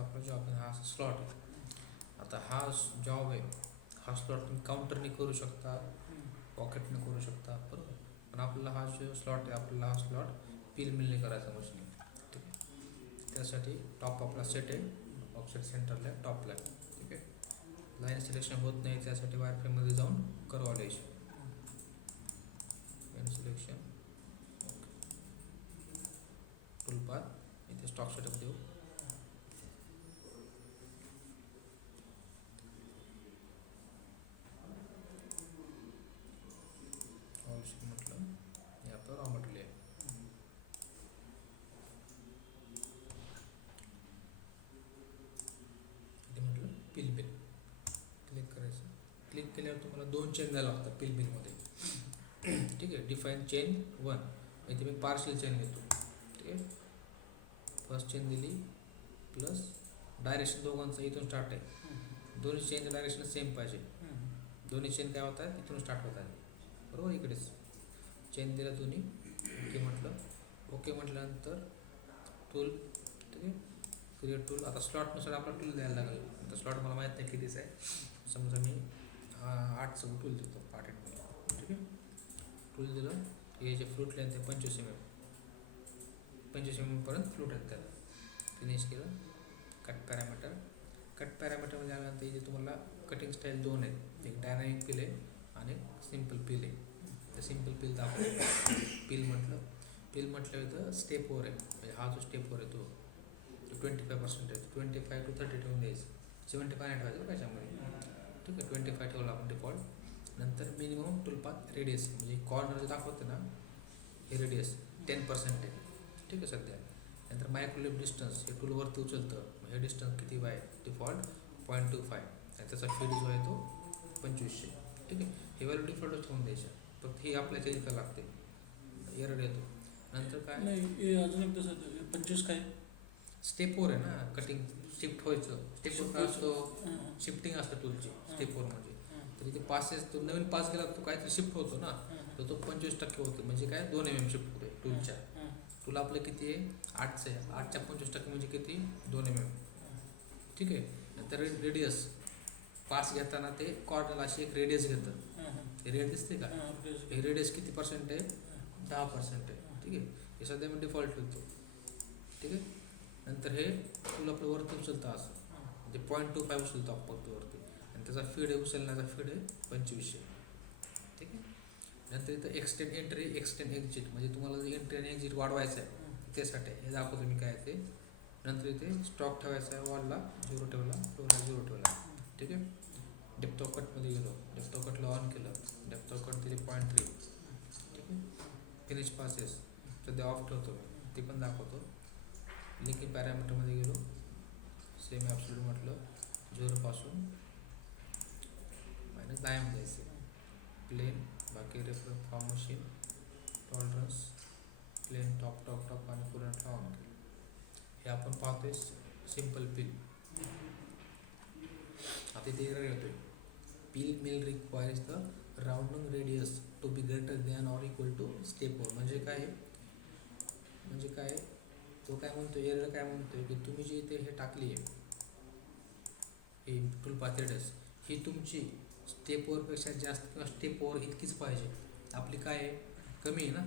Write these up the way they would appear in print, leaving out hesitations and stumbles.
असा आपला जॉब आहे, हा स्लॉट आहे. आता हा जॉब आहे, हा स्लॉट तुम्ही काउंटरने करू शकता, पॉकेटने करू शकता, बरोबर. पण आपल्याला हा जो स्लॉट आहे, आपल्याला हा स्लॉट पिल मिलने करायचा मशीन, ठीक आहे. त्यासाठी टॉप आपला सेट आहे, ऑफसेट सेंटरला टॉपला, ठीक आहे. लाईन सिलेक्शन होत नाही, त्यासाठी वायर फ्रेममध्ये जाऊन करवा द्यायची लाईन सिलेक्शन. टूलपाथ इथे स्टॉक सेटअप देऊ. ऑलशी म्हटलं हे आपलं रॉ मटेरियल आहे. इथे म्हटलं पिल बिल क्लिक करायचं. क्लिक केल्यावर तुम्हाला 2 चेन द्यायला लागतात पिल बिलमध्ये, ठीक आहे. डिफाईन चेन 1, इथे मी पार्शियल चेन घेतो, ठीक आहे. फर्स्ट चेन दिली प्लस डायरेक्शन दोघांचं इथून स्टार्ट आहे, दोन्ही चेनचं डायरेक्शन सेम पाहिजे. दोन्ही चेन काय होत आहेत, इथून स्टार्ट होत आहेत, बरोबर. इकडेच चेन दिला दोन्ही, ओके म्हटलं. ओके म्हटल्यानंतर टूल, ठीक आहे, क्रिएट टूल. आता स्लॉटनुसार आपला टूल द्यायला लागेल. आता स्लॉट मला माहीत नाही कितीच आहे, समजा मी 8चं टूल देतो, 8 ठीक आहे. टूल दिलं, हे जे फ्लूट लेंथ आहे 25 mm, 25 mm पर्यंत फ्लूट आहेत त्याला. फिनिश केलं. कट पॅरामीटर, कट पॅरामीटरमध्ये आल्यानंतर इथे तुम्हाला कटिंग स्टाईल 2 आहेत, एक डायनामिक पिल आहे आणि एक सिम्पल पिल आहे. तर सिम्पल पिल दाखवतो. पिल म्हटलं इथं स्टेप 4 आहे, म्हणजे हा जो स्टेप 4 आहे तो 25% आहे, 25 to 30 ठेवून द्यायचं, 75 नाही ठेवायचं त्याच्यामध्ये, ठीक आहे. 25 ठेवला आपण डिफॉल्ट. नंतर मिनिमम टूलपाथ रेडियस, म्हणजे कॉर्नर जे दाखवते ना, हे रेडियस 10% आहे, ठीक आहे सध्या. नंतर मायक्रोलिप डिस्टन्स, हे टूलवरती उचलतं, हे डिस्टन्स किती आहे, डिफॉल्ट 0.25, आणि त्याचा फीड जो आहे तो 2500, ठीक आहे. हे व्हॅल्यू डिफॉल्टच ठेवून द्यायच्या, फक्त हे आपल्या चेंज करायला लागते, एरर येतो. नंतर काय नाही, अजून एकदा सर 25 काय स्टेप 4 आहे ना, कटिंग शिफ्ट व्हायचं. स्टेप 4 काय असतो, शिफ्टिंग असतं टूलची स्टेप 4 म्हणजे. तर इथे पासेस तो नवीन पास गेला तो काहीतरी शिफ्ट होतो ना, तर तो 25% होतो, म्हणजे काय 2 mm शिफ्ट होते टूलच्या. टूल आपलं किती आहे, 8चं आहे, 8च्या 25% म्हणजे किती, 2 mm, ठीक आहे. नंतर रेडियस, पास घेताना ते कॉर्नरला अशी एक रेडियस घेतं, हे रेड दिसते का, हे रेडियस किती पर्सेंट आहे, 10% आहे, ठीक आहे. हे सध्या मी डिफॉल्ट ठेवतो, ठीक आहे. नंतर हे टूल आपलं वरती उचलतं असं, म्हणजे 0.25 उचलतो आपण फक्त वरती, आणि त्याचा फीड आहे, उचलण्याचा फीड आहे 2500, ठीक आहे. नंतर इथं एक्सटेंड एंट्री, एक्सटेंड एक्झिट, म्हणजे तुम्हाला एंट्री आणि एक्झिट वाढवायचं आहे त्यासाठी हे दाखवतो मी काय ते. नंतर इथे स्टॉक ठेवायचा आहे, वॉलला 0 ठेवला, फ्लोरला 0 ठेवला, ठीक आहे. डेप्थ ऑफ कटमध्ये गेलो, डेप्थ ऑफ कटला ऑन केलं, डेप्थ ऑफ कट दिली 0.3, ठीक आहे. फिनिश पासेस सध्या ऑफ ठेवतो, ते पण दाखवतो. लिंकिंग पॅरामीटरमध्ये गेलो, सेम ॲब्सोल्यूट म्हटलं 0 पासून -10 द्यायचे. प्लेन, बाकी refer form machine, tolerance, plane top top top आणि पुरणला ऑन केलं. हे आपण पाहतोय सिम्पल पिल. आता इथे एरर येतोय, pill mill requires the rounding radius to be greater than or equal to step 4. म्हणजे काय, तो काय म्हणतोय, एरर काय म्हणतोय की तुम्ही जी इथे हे टाकली आहे, ही टूलपाथ रेडियस, ही तुमची स्टेप 4 पेक्षा जास्त किंवा स्टेप 4 इतकीच पाहिजे. आपली काय आहे, कमी आहे ना,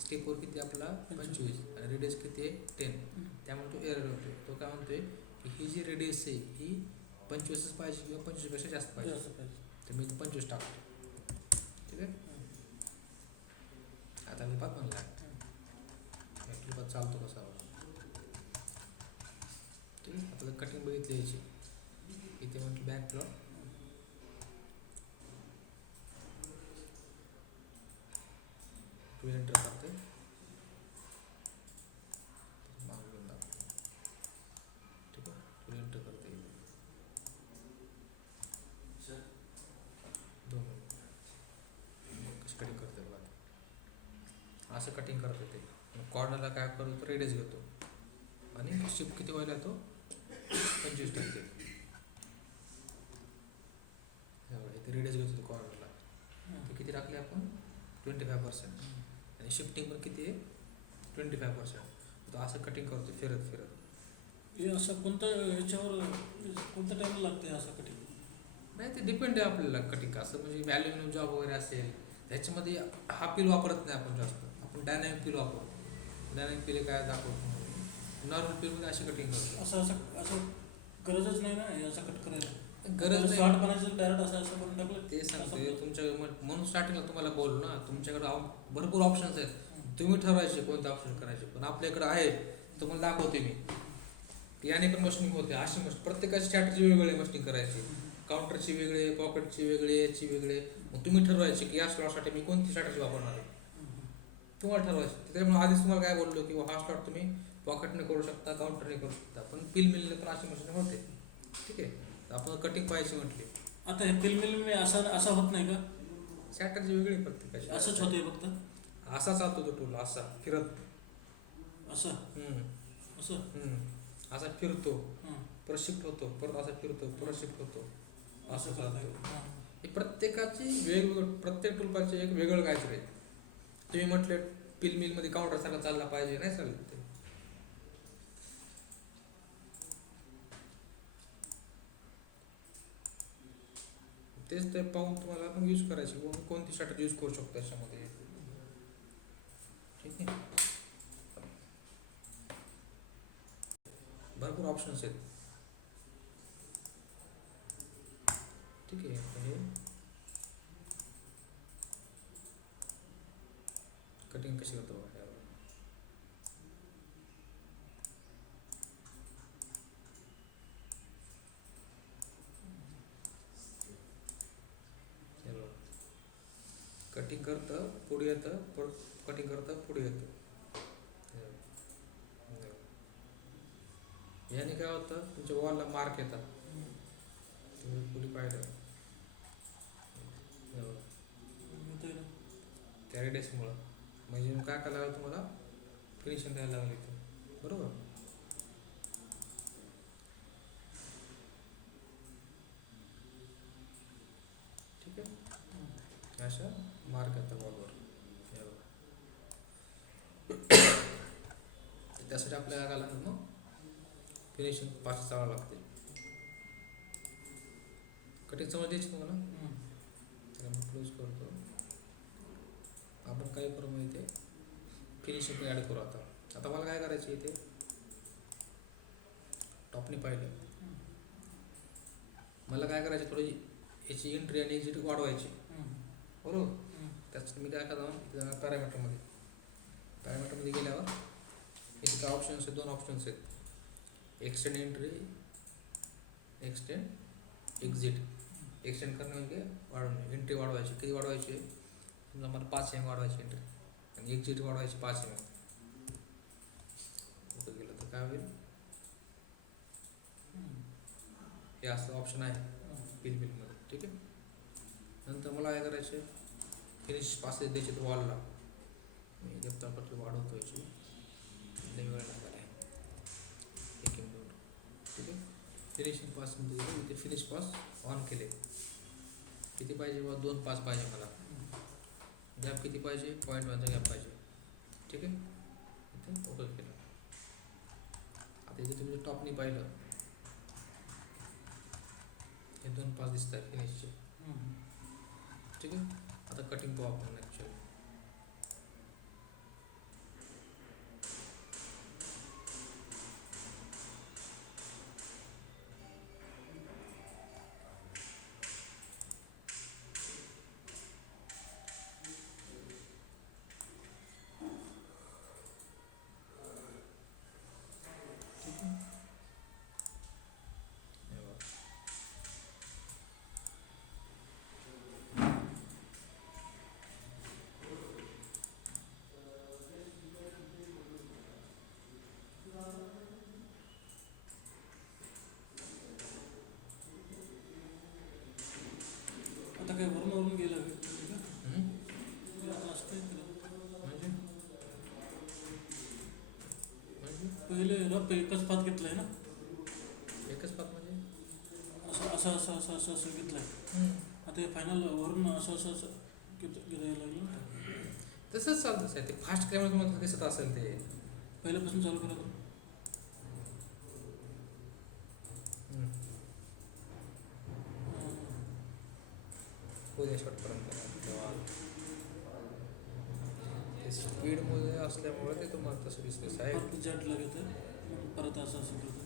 स्टेप 4 किती आपला 25 आणि रेडियस किती आहे 10, त्यामुळे तो एरर होतो. तो काय म्हणतोय की ही जी रेडियस आहे ही 25च पाहिजे किंवा 25 पेक्षा जास्त पाहिजे, तर मी 25 टाकतो, ठीक आहे. आता मी पाहत म्हणला टूलपाथ चालतो कसा, ठीक आहे. आपल्याला कटिंग बघितली याची, इथे म्हटलं बॅक प्लॉट, टूल एंटर करते, मागून दाखवतो, ठीक आहे. टूल एंटर करते, 2 कशी कटिंग करते बघा, असं कटिंग करते ते. कॉर्नरला काय करतो, रेडियस घेतो आणि शिफ्ट किती व्हायला तो 25%. इथे रेडियस घेतो कॉर्नरला, ते किती टाकले आपण 25%, आणि शिफ्टिंग पण किती आहे 25%. तो असं कटिंग करतो फिरत फिरत, हे असं कोणतं याच्यावर कोणत्या टाईमला लागते असं कटिंग? नाही, ते डिपेंड आहे आपल्याला कटिंग असं म्हणजे व्हॅल्युमिनियम जॉब वगैरे असेल त्याच्यामध्ये हा पील वापरत नाही आपण जास्त. आपण डायनॅमिक पील वापरतो. डायनॅमिक पील काय दाखवतो, नॉर्मल पीलमध्ये अशी कटिंग करतो. असं असं असं गरजच नाही ना हे असं कट करायला. गरज नाही, शॉर्ट बनायचं डायरेक्ट असं असं करून टाकलं ते असं सांगते होतं. तुमच्याकडे म्हणून स्टार्टिंगला तुम्हाला बोललो ना, तुमच्याकडे भरपूर ऑप्शन्स आहेत. तुम्ही ठरवायचे कोणते ऑप्शन करायचे, पण आपल्याकडे आहे तुम्हाला दाखवते मी. याने पण मशीनिंग होते, अशी मशीन प्रत्येकाची स्ट्रॅटेजी वेगवेगळी मशीनिंग करायची. काउंटरची वेगळे, पॉकेटची वेगळे, याची वेगळे. मग तुम्ही ठरवायचे की या स्लॉटसाठी मी कोणती स्ट्रॅटेजी वापरणार आहे, तुम्हाला ठरवायचं. त्याच्यामुळे आधीच तुम्हाला काय बोललो की हा स्लॉट तुम्ही पॉकेटने करू शकता, काउंटरने करू शकता, पण पिल मिलने पण अशी मशीन होते. ठीक आहे, तर आपण कटिंग पाहायची म्हटली आता हे फिल्म मी असं असं होत नाही का? स्ट्रॅटेजी वेगळी आहे प्रत्येकाची. असंच होते फक्त असा चालतो तो टूल, असा फिरत. असं असं असा फिरतो, हां परत शिफ्ट होतो, परत असा फिरतो, परत शिफ्ट होतो, असं करता चालतो. येईल. हां. हे प्रत्येकाची वेगवेगळं, प्रत्येक टूलपाचे एक वेगळं काहीतरी आहे. तुम्ही म्हटले पिल मिलमध्ये काउंटर सारखा चालला पाहिजे, नाही चालत ते. तेच ते पाहून तुम्हाला पण यूज करायची, कोणती स्ट्रॅटेजी यूज करू शकतो त्याच्यामध्ये. ठीक आहे, भरपूर ऑप्शन्स आहेत. ठीक आहे, आता हे कटिंग कशी करतो बघा यावर. कटिंग करतं पुढे येतं, परत कटिंग करतं पुढे येतं. याने काय होतं, तुमच्या वॉलला मार्क येतात. तुम्ही पुढे पाहिलं येतंय ना? त्या रेडियसमुळं म्हणजे काय करायला लागलं तुम्हाला, फिनिशिंग द्यायला लागलं इथं, बरोबर. ठीक आहे, अशा मार्क येतात वॉलवर. त्यासाठी आपल्याला काय लागतं मग, फिनिशिंग पाच चालावं लागते. कटिंग समज द्यायची तुम्हाला. त्याला मी क्लोज करतो. आपण काय करू मग इथे फिनिशिंग पण ॲड करू. आता मला काय करायचं इथे, टॉपने पाहिलं मला काय करायचं, थोडी याची एंट्री आणि एक्झिट वाढवायची, बरोबर. त्यासाठी मी काय करतो, पॅरामीटरमध्ये गेल्यावर इथे काय ऑप्शन्स आहेत, दोन ऑप्शन्स आहेत, extend entry, extend exit. Extend करणे म्हणजे वाढवणे, एंट्री वाढवायची. किती वाढवायची, समजा मला 5 एम वाढवायची एंट्री, आणि एक्झिट वाढवायची 5 एम. कुठं गेलं तर काय होईल, हे असं ऑप्शन आहे पिल बिलमध्ये. ठीक आहे, नंतर मला काय करायचे, फिनिश पासेस द्यायचे वॉलला. मी लेफ्ट वाढवतो याची वेगवेगळ्या नंबर आहे, एक एक दोन. ठीक आहे, फिनिशिंग पास म्हणजे इथे फिनिश पास ऑन केले. किती पाहिजे बा, 2 पास पाहिजे मला. गॅप किती पाहिजे, 0.1चा गॅप पाहिजे. ठीक आहे, इथे ओके केलं. आता इथे तुम्ही टॉपनी पाहिलं, हे 2 पास दिसत आहे फिनिशचे. ठीक आहे, आता कटिंग पाहू आपण ॲक्च्युअली. ठीक आहे, हे बघा. आता काय वरून गेलं का? हम्म? असं काय केलं? म्हणजे म्हणजे पहिले रफ एकच पात घेतलाय ना, एकच पात म्हणजे असं असं असं असं असं असं घेतलंय. आता हे फायनल वरून असं असं असं घ्यायला लागलं ना. तसंच चालतं साहेब, ते फास्ट केल्यामुळे तुम्हाला दिसत असेल ते. पहिल्यापासून चालू करा. उद्या शॉर्टपर्यंत तेव्हा ते स्पीडमध्ये असल्यामुळे ते तुम्हाला तसं दिसते साहेब. परत जटला घेतं मग परत असं असं करतं.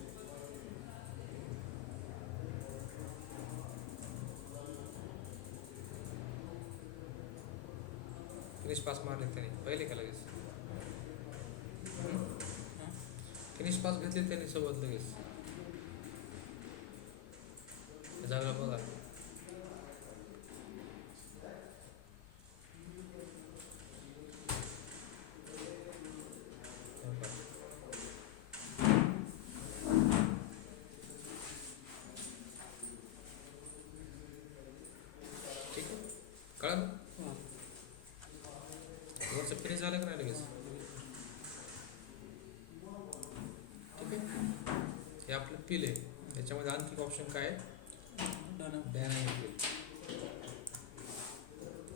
फिनिश पास मारले त्याने पहिले का लगेच हां फिनिश पास घेतले त्याने सोबत लगेच जागा बघा. ठीक आहे कळलं हां वरचं फिनिश झालं का नाही लगेच. ठीक आहे हे आपलं पिल आहे. त्याच्यामध्ये आणखी ऑप्शन काय आहे डायनामिक पिल.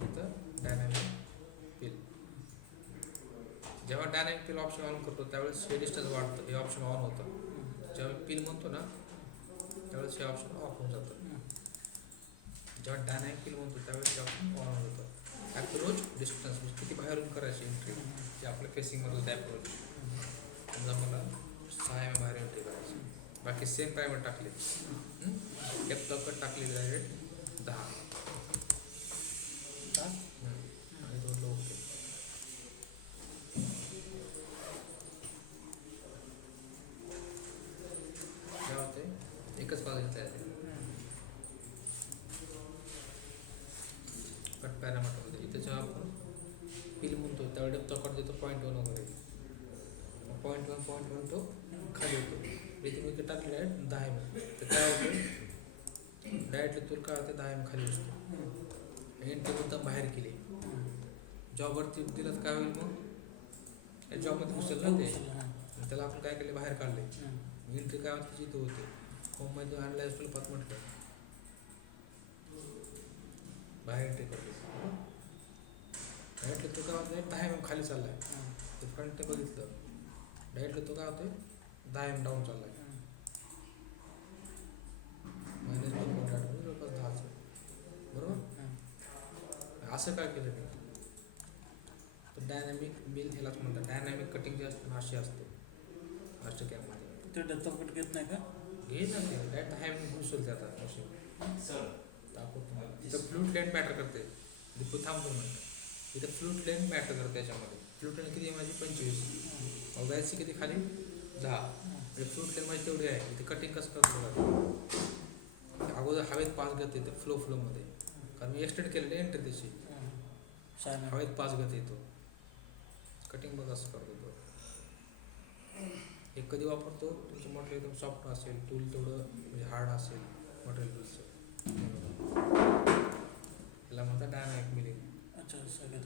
इथं डायनामिक पिल जेव्हा डायनामिक पिल ऑप्शन ऑन करतो त्यावेळेस हे डिस्टन्स वाढतं. हे ऑप्शन ऑन होतं. जेव्हा पिल म्हणतो ना त्यावेळेस हे ऑप्शन ऑफ होऊन जातं. जेव्हा डायनामिक पिल म्हणतो त्यावेळेस हे ऑप्शन ऑन होऊन जातं. ॲप्रोच डिस्टन्स म्हणजे किती बाहेरून करायची एंट्री जे आपल्या फेसिंगमध्ये होतं ॲप्रोच. समजा मला 6 बाहेर एंट्री करायची बाकी सेम प्रायव्हेट टाकले डेप्थ ऑफ कट टाकली डायरेक्ट 10 आणि 2 ओके. जेव्हा ते एकच बाजू घेतल्या जाते कट पॅरामीटरमध्ये. इथे जेव्हा आपण पिल म्हणतो त्यावेळी डेप्थ ऑफ कट देतो 0.1 वगैरे 0.1 तो खाली होतो. इथे मी ते टाकले डायरेक्ट 10 mm तर काय होतं डायरेक्टली तुला काय होतं 10 mm खाली असतो. एंट्री मुद्दाम बाहेर केली जॉबवरती दिलं तर काय होईल मग जॉबमध्ये घुसेल ना ते. त्याला आपण काय केले बाहेर काढले एंट्री काय होते जिथं होते होममध्ये अनलाइज तुला पाच म्हटलं बाहेर एंट्री करतो डायरेक्टली तो काय होतं 10 mm खाली चाललाय ते फ्रंटने बघितलं डायरेक्टली तो काय होतोय 10 mm डाऊन चाललाय -2.8 जवळपास 10 बरोबर. असं काय केलं मी तर डायनॅमिक बिल ह्यालाच म्हणतात. डायनॅमिक कटिंग जे असतं ना अशी असते मास्टर कॅममध्ये. ते डेप्थ ऑफ कट घेत नाही का घे ना ते डायरेक्ट 10 mm घुसवलं त्यात मशीन दाखवतो तुम्हाला. तिथं फ्लूट लेंथ मॅटर करते. दिपू थांबतो म्हणतं इथं फ्लूट लेंथ मॅटर करते त्याच्यामध्ये. फ्लूट लेंथ किती माझी 25 मग जायची किती खाली 10 म्हणजे फ्लूट लेंथ माझी तेवढी आहे. इथे कटिंग कसं करतो अगोदर हवेत पास घेते तर फ्लोमध्ये कारण मी एक्सटेंड केलेलं एंट्री त्याची हवेत पास घेते येतो. कटिंग बघ असं करतो तो. हे कधी वापरतो तुमचं मटेरियल एकदम सॉफ्ट असेल टूल तेवढं म्हणजे हार्ड असेल मटेरियल टूलचं त्याला म्हणतात डायनॅमिक मिलिंग. अच्छा सगळ्यात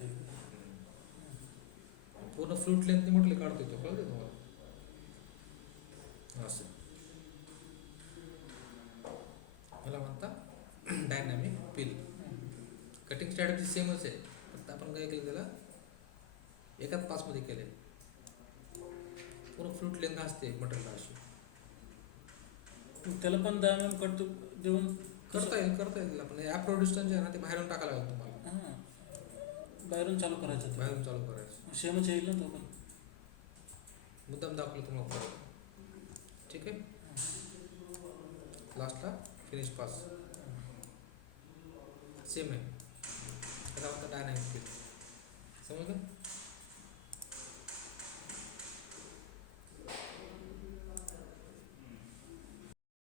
पूर्ण फ्लूट लेंथने म्हटले काढतो तो कळतं तुम्हाला असं मला म्हणता डायनॅमिक पिल. कटिंग स्ट्रॅटेजी सेमच आहे फक्त आपण काय केलं त्याला एकाच पासमध्ये केले. पूर्ण फ्लूट लेंथ असते मटेरियल अशी त्याला पण 10 mm कट देऊन करता येईल आपण ॲप्रो डिस्टन्स आहे ना ते बाहेरून टाकायला लागेल तुम्हाला. हां बाहेरून चालू करायचं बाहेरून चालू करायचं सेमच येईल ना तो पण मुद्दाम दाखवलं तुम्हाला परत. ठीक आहे लास्टला फिनिश पास सेम आहे त्याला म्हणतात डायनॅमिक पिल. समजलं.